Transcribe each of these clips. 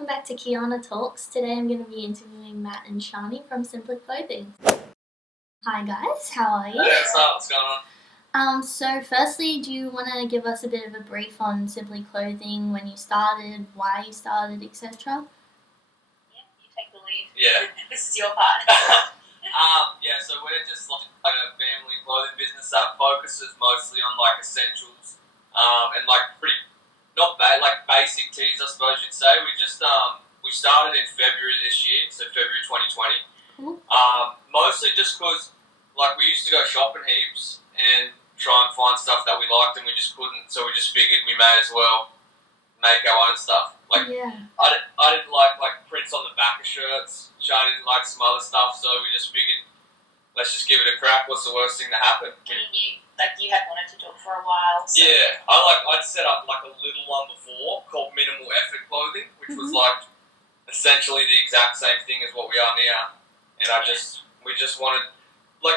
welcome back to Kiana Talks. Today I'm going to be interviewing Matt and Sharni from Simply Clothing. Hi guys, how are you? Hey, what's going on? So firstly, do you want to give us a bit of a brief on Simply Clothing, when you started, why you started, etc.? Yeah, you take the lead. Yeah. This is your part. So we're just like a family clothing business that focuses mostly on like essentials, and like pretty, not bad, like basic tees, I suppose you'd say. We just, we started in February this year, so February 2020. Cool. Mostly just because, like, we used to go shopping heaps and try and find stuff that we liked and we just couldn't, so we just figured we may as well make our own stuff. Like, Yeah. I didn't like prints on the back of shirts. Shani didn't like some other stuff, so we just figured, let's just give it a crack. What's the worst thing to happen? You had wanted to do it for a while. So. Yeah, I'd set up like a little one before called Minimal Effort Clothing, which was like essentially the exact same thing as what we are now. And we just wanted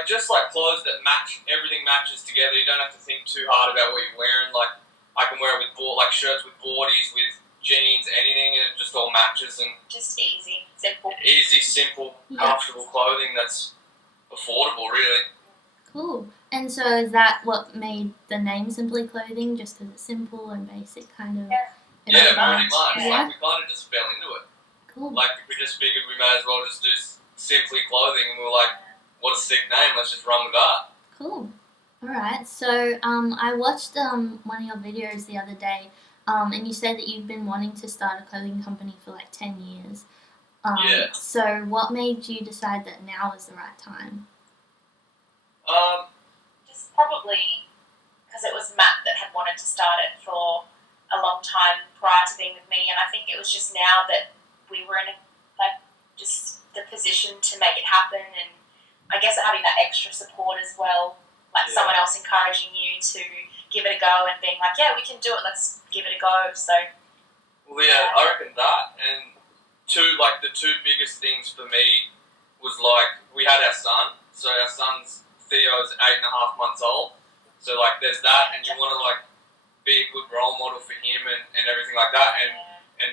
just clothes that match, everything matches together. You don't have to think too hard about what you're wearing. Like, I can wear it with shirts with boardies, with jeans, anything, and it just all matches. And just easy, simple. Easy, simple, comfortable clothing that's affordable, really. Cool. And so is that what made the name Simply Clothing, just because it's simple and basic kind of? Yeah, pretty much. Yeah. Like, we kind of just fell into it. Cool. Like, we just figured we may as well just do Simply Clothing, and we were like, what a sick name, let's just run with that. Cool. Alright, so I watched one of your videos the other day, and you said that you've been wanting to start a clothing company for like 10 years. Yeah. So what made you decide that now is the right time? Just probably because it was Matt that had wanted to start it for a long time prior to being with me, and I think it was just now that we were in just the position to make it happen, and I guess having that extra support as well, someone else encouraging you to give it a go and being like, yeah, we can do it, let's give it a go. So I reckon that, and the two biggest things for me was we had our son, so our son's Theo's 8.5 months old, so there's that, and you want to be a good role model for him and everything like that, and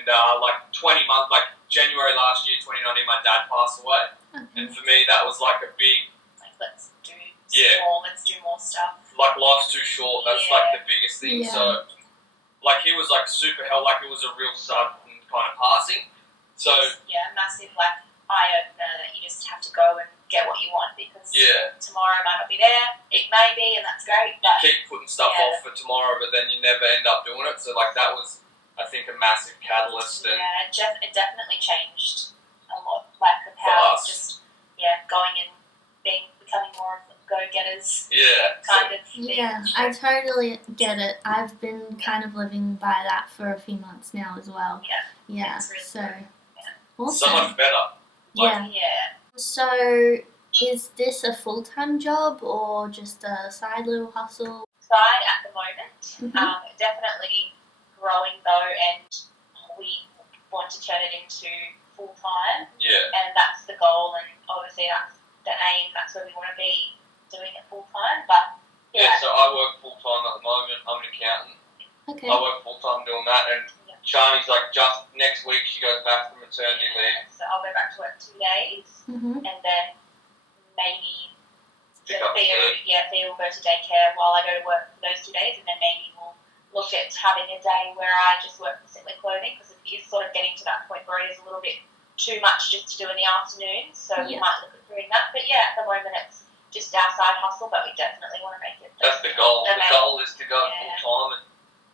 20 months, January last year, 2019, my dad passed away, and for me that was a big let's do more, let's do more stuff. Life's too short. That's the biggest thing. Yeah. So he was super hell, it was a real sudden kind of passing. So massive eye opener that you just have to go and get what you want, because tomorrow might not be there. It may be, and that's great. But you keep putting stuff off for tomorrow, but then you never end up doing it. So that was, I think, a massive catalyst. And it definitely changed a lot. Of how it's just going and becoming more of go-getters. Kind of thing. Yeah, I totally get it. I've been kind of living by that for a few months now as well. Yeah. Really So good. So much better. So is this a full-time job or just a side little hustle? Side at the moment. Definitely growing though, and we want to turn it into full-time. And that's the goal, and obviously that's the aim. That's where we want to be, doing it full-time. But so I work full-time at the moment. I'm an accountant. Okay. I work full-time doing that, and Shani's just next week she goes back from maternity leave. So I'll go back to work 2 days, and then maybe Theo will go to daycare while I go to work for those 2 days, and then maybe we'll look at having a day where I just work for Simply Clothing, because it is sort of getting to that point where it is a little bit too much just to do in the afternoon, so we might look at doing that. But at the moment it's just our side hustle, but we definitely want to make it. That's the goal. The goal is to go full-time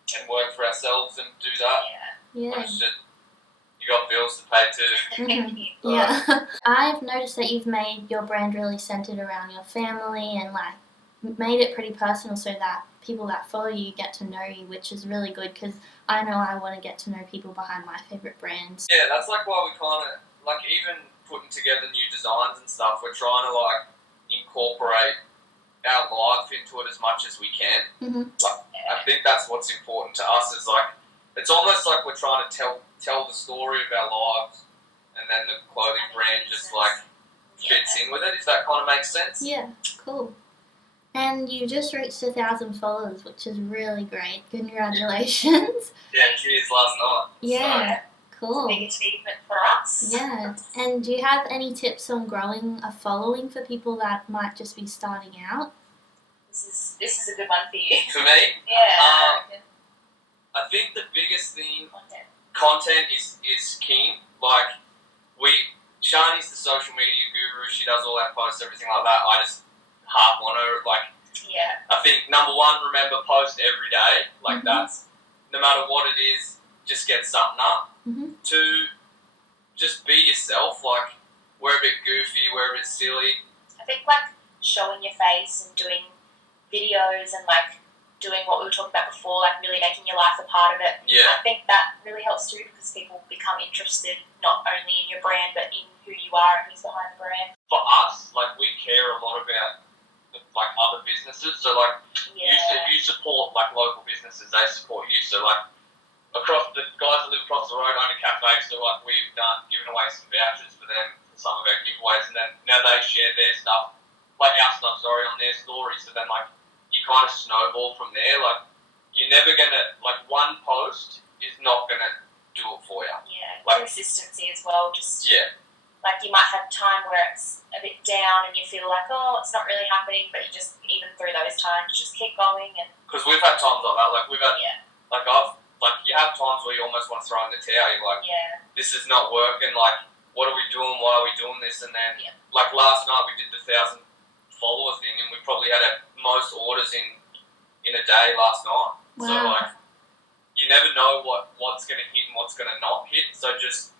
and work for ourselves and do that. Yeah. You got bills to pay too. Yeah. I've noticed that you've made your brand really centered around your family and made it pretty personal, so that people that follow you get to know you, which is really good, because I know I want to get to know people behind my favourite brands. Yeah, that's why we kind of, even putting together new designs and stuff, we're trying to incorporate our life into it as much as we can. I think that's what's important to us, is it's almost like we're trying to tell the story of our lives, and then the clothing brand just fits in with it, if that kind of makes sense. Yeah, cool. And you just reached 1,000 followers, which is really great. Congratulations. Yeah, cheers last night. Yeah, Cool. It's a big achievement for us. Yeah. And do you have any tips on growing a following for people that might just be starting out? This is a good one for you. For me, Yeah. I think the biggest thing, Content. is king. Like, Sharni's the social media guru. She does all our posts, everything like that. I just harp on her. Like, Yeah. I think number one, remember post every day. Like that's no matter what it is, just get something up. Two, just be yourself. Like, we're a bit goofy, we're a bit silly. I think like showing your face and doing videos and like doing what we were talking about before, like really making your life a part of it. Yeah. I think that really helps too because people become interested not only in your brand but in who you are and who's behind the brand. For us, like we care a lot about like other businesses. So like you support like local businesses, they support you. So like across the guys that live across the road own a cafe, so like we've given away some vouchers for them for some of our giveaways, and then now they share their stuff, like our stuff, on their story. So then like you kind of snowball from there. Like you're never gonna like one post is not gonna do it for you. Yeah, like consistency as well. Just like you might have time where it's a bit down and you feel like, oh, it's not really happening, but you just even through those times just keep going. And because we've had times like that. Like we've had like you have times where you almost want to throw in the towel. You're like, this is not working. Like, what are we doing? Why are we doing this? And then like last night we did the 1,000 follower thing, and we probably had our most orders in a day last night. Wow. So like, you never know what's going to hit and what's going to not hit. So just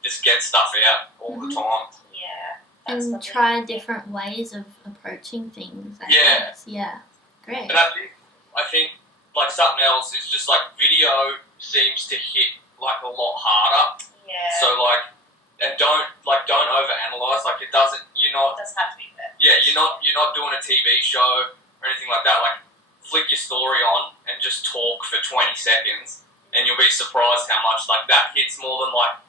just get stuff out all the time. Yeah. And try different ways of approaching things. I guess. Yeah. Great. And I think like something else is just like video seems to hit like a lot harder. Yeah. So like, and don't overanalyze. Like it doesn't. You're not. It doesn't have to be perfect. Yeah, you're not doing a TV show or anything like that. Like flick your story on and just talk for 20 seconds, and you'll be surprised how much like that hits more than like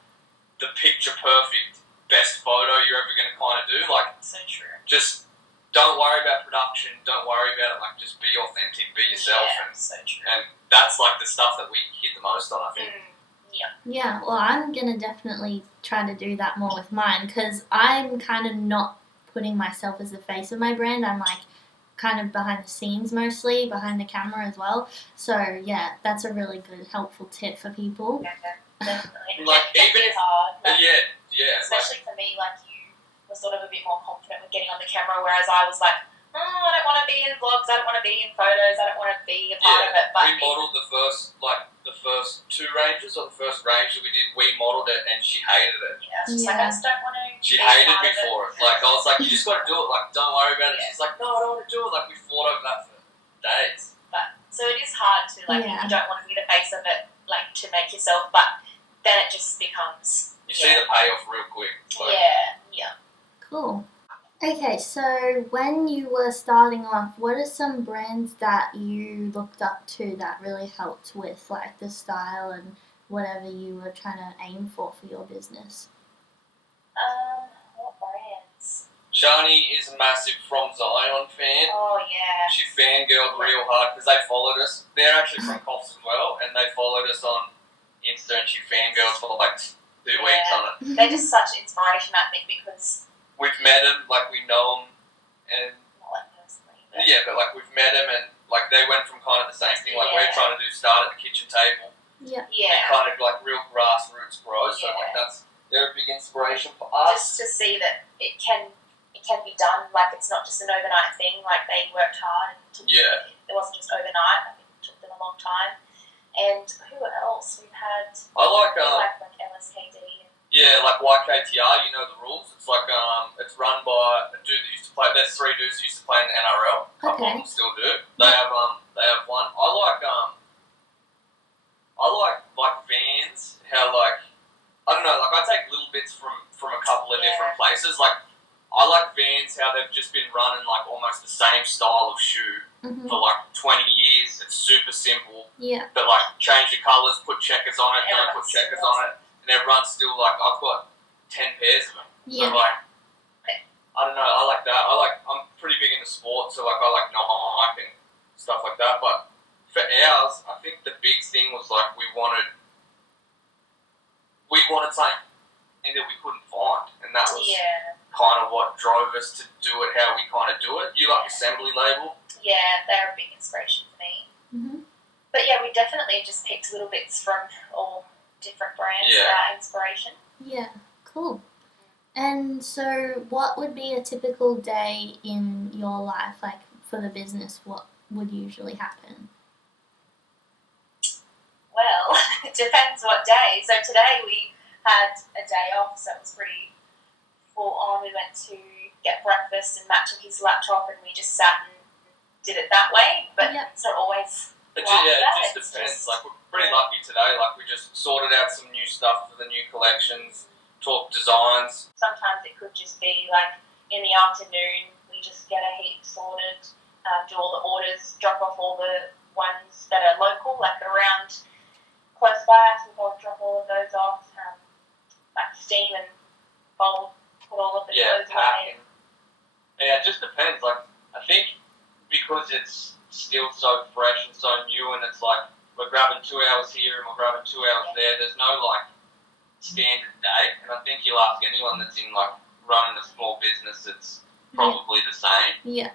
the picture perfect best photo you're ever going to kind of do. Like so true. Just don't worry about production. Don't worry about it. Like just be authentic, be yourself, Yeah, so true. and that's like the stuff that we hit the most on. I think. Yeah, well, I'm going to definitely try to do that more with mine because I'm kind of not putting myself as the face of my brand. I'm like kind of behind the scenes mostly, behind the camera as well. So, yeah, that's a really good, helpful tip for people. Yeah, definitely. Like, even if... hard. Like, yeah. Especially for me, like, you were sort of a bit more confident with getting on the camera, whereas I was like, I don't want to be in vlogs, I don't want to be in photos, I don't want to be a part of it. But we modelled the first 2 ranges, or the first range that we did, we modelled it and she hated it. Yeah, it's just like, I just don't want to. She hated me for it. Like, I was like, you just got to do it, like, don't worry about it. She's like, no, I don't want to do it. Like, we fought over that for days. But, so it is hard to, like, if you don't want to be the face of it, like, to make yourself, but then it just becomes... You see the payoff real quick. So. Yeah. Cool. Okay, so when you were starting off, what are some brands that you looked up to that really helped with like the style and whatever you were trying to aim for your business? What brands? Sharni is a massive From Zion fan. Oh, yeah. She fangirled real hard because they followed us. They're actually from Coffs as well, and they followed us on Insta, and she fangirled for like 2 weeks on it. They're just such inspiration, I think, because... We've met them, like we know them, and not like personally, but like we've met them, and like they went from kind of the same thing. Like we're trying to do start at the kitchen table, and kind of like real grassroots bros. So like they're a big inspiration for us. Just to see that it can be done. Like it's not just an overnight thing. Like they worked hard. It wasn't just overnight. I think it took them a long time. And who else we've had? I like LSKD. Yeah, like YKTR, you know the rules. It's like it's run by a dude that used to play. There's 3 dudes who used to play in the NRL. A couple of them still do. They have one. I like Vans. How like I don't know. Like I take little bits from a couple of different places. Like I like Vans. How they've just been running like almost the same style of shoe for like 20 years. It's super simple. Yeah. But like change the colours, put checkers on it, don't put checkers on it. And everyone's still like, I've got 10 pairs of them. Yeah. So like, I don't know, I like that. I'm pretty big into sports, so like I like Nike and stuff like that. But for ours, I think the big thing was like we wanted wanted something that we couldn't find, and that was kind of what drove us to do it how we kind of do it. You like Assembly Label? Yeah, they're a big inspiration for me. Mm-hmm. But yeah, we definitely just picked little bits from all different brands for our inspiration. Yeah, cool. And so what would be a typical day in your life, like for the business? What would usually happen? Well, it depends what day. So today we had a day off, so it was pretty full on. We went to get breakfast and Matt took his laptop and we just sat and did it that way. But it's not always it just depends. Like, we're pretty lucky today. Like, we just sorted out some new stuff for the new collections, talked designs. Sometimes it could just be like in the afternoon, we just get a heap sorted, do all the orders, drop off all the ones that are local, like around close by us. We'll drop all of those off, like steam and fold, put all of the clothes away. Yeah, it just depends. Like, I think because it's still so fresh and so new, and it's like we're grabbing 2 hours here and we're grabbing 2 hours there. There's no like standard day, and I think you'll ask anyone that's in like running a small business, it's probably the same. Yeah,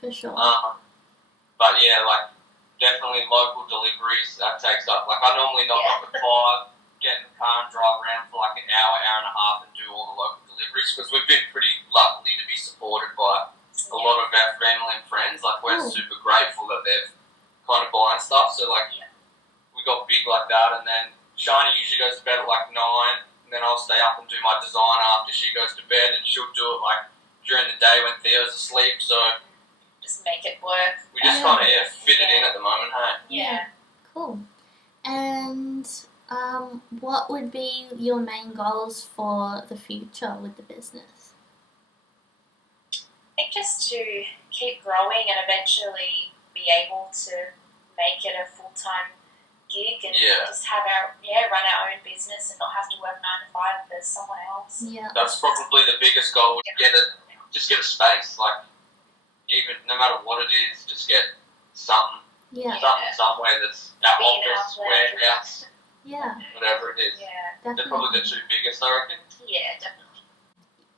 for sure. But yeah, like definitely local deliveries. That takes up. Like I normally knock up at 5, get in the car and drive around for like an hour, hour and a half, and do all the local deliveries because we've been pretty lucky to be supported by a lot of our family and friends. Like we're super grateful that they've kind of buying stuff. So like we got big like that, and then Sharni usually goes to bed at like 9, and then I'll stay up and do my design after she goes to bed, and she'll do it like during the day when Theo's asleep. So just make it work. We just kind of fit it in at the moment, hey? Yeah. Cool. And what would be your main goals for the future with the business? I think just to keep growing and eventually be able to make it a full-time gig and just have run our own business and not have to work 9 to 5 for someone else. Yeah. That's probably the biggest goal. Just get a space, like even no matter what it is, just get something. Yeah. Something somewhere that's our office, warehouse. Yeah. Whatever it is. Yeah. They're probably the 2 biggest, I reckon. Yeah, definitely.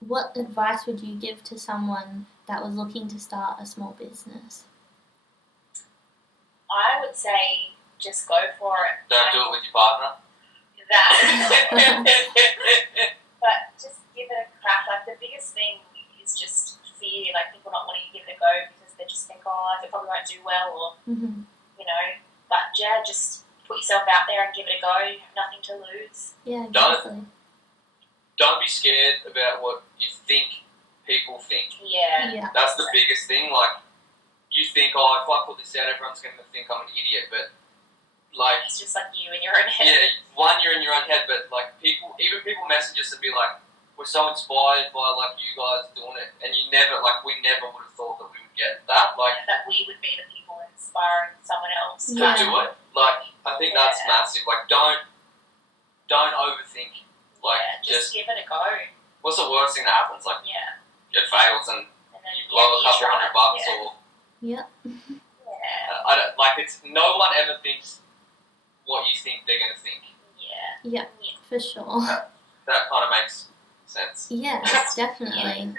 What advice would you give to someone that was looking to start a small business? I would say just go for it. Don't do it with your partner. But just give it a crack. Like the biggest thing is just fear, like people not wanting to give it a go because they just think, it probably won't do well, or you know. But just put yourself out there and give it a go. Nothing to lose. Yeah, exactly. Don't be scared about what you think people think. Yeah. That's the biggest thing. Like you think, if I put this out, everyone's going to think I'm an idiot, but like it's just like you in your own head. Yeah, you're in your own head, but like people message us and be like, we're so inspired by like you guys doing it, and we never would have thought that we would get that. Like that we would be the people inspiring someone else to do it. Like I think that's massive. Like don't overthink. Like just give it a go. What's the worst thing that happens? Like it fails and then you blow a couple $100 or. Yeah. I don't like it's. No one ever thinks what you think they're going to think. Yeah, for sure. That kind of makes sense. Yeah, definitely.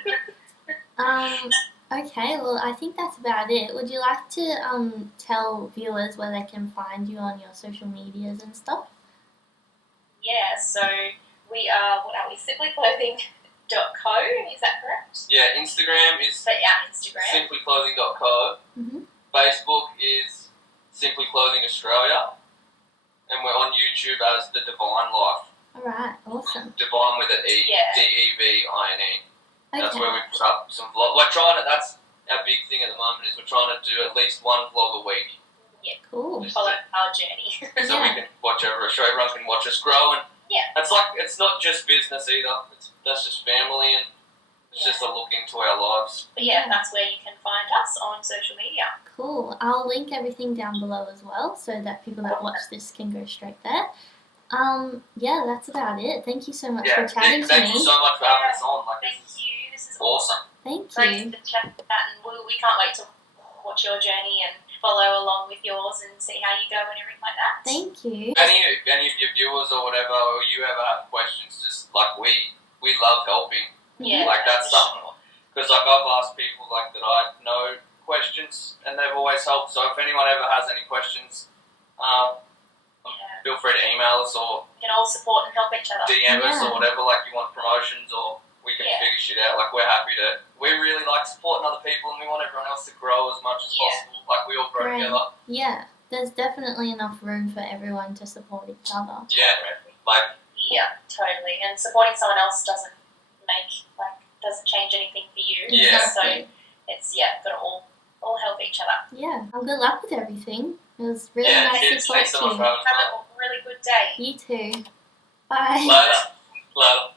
Okay, well, I think that's about it. Would you like to tell viewers where they can find you on your social medias and stuff? Yeah, so we are, simplyclothing.co, is that correct? Yeah, Instagram is Instagram. simplyclothing.co. Facebook is Simply Clothing Australia. And we're on YouTube as The Divine Life. Alright, awesome. Divine with an E. Devine. Okay. That's where we put up some vlogs. That's our big thing at the moment is we're trying to do at least 1 vlog a week. Yeah, cool. Follow our journey. So we can watch everyone can watch us grow, and it's like it's not just business either. That's just family, and it's just a look into our lives. But that's where you can find us on social media. Cool. I'll link everything down below as well, so that people that watch this can go straight there. That's about it. Thank you so much for chatting to me. Thank you so much for having us on. Thank you. This is awesome. Thank you. Great to chat with that, and we can't wait to watch your journey and follow along with yours and see how you go and everything like that. Thank you. Any of your viewers or whatever, or you ever have questions, just like we love helping. Yeah, like that's something. Because like I've asked people like that I know questions, and they've always helped. So if anyone ever has any questions, feel free to email us or we can all support and help each other. DM us or whatever. Like you want promotions, or we can figure shit out. Like we're happy to. We really like supporting other people, and we want everyone else to grow as much as possible. Like we all grow together. Yeah, there's definitely enough room for everyone to support each other. Yeah, like. Yeah, totally. And supporting someone else doesn't change anything for you. Yeah. So it's got to all help each other. Yeah. Well, good luck with everything. It was really nice cheers. to talk Thanks to so much you. for having us. Have a really good day. You too. Bye. Later.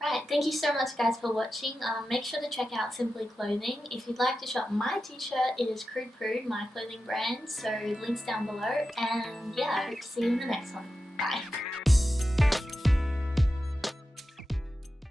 Right, thank you so much guys for watching. Make sure to check out Simply Clothing. If you'd like to shop my t-shirt, it is Crude Prude, my clothing brand, so links down below. And yeah, I hope to see you in the next one. Bye.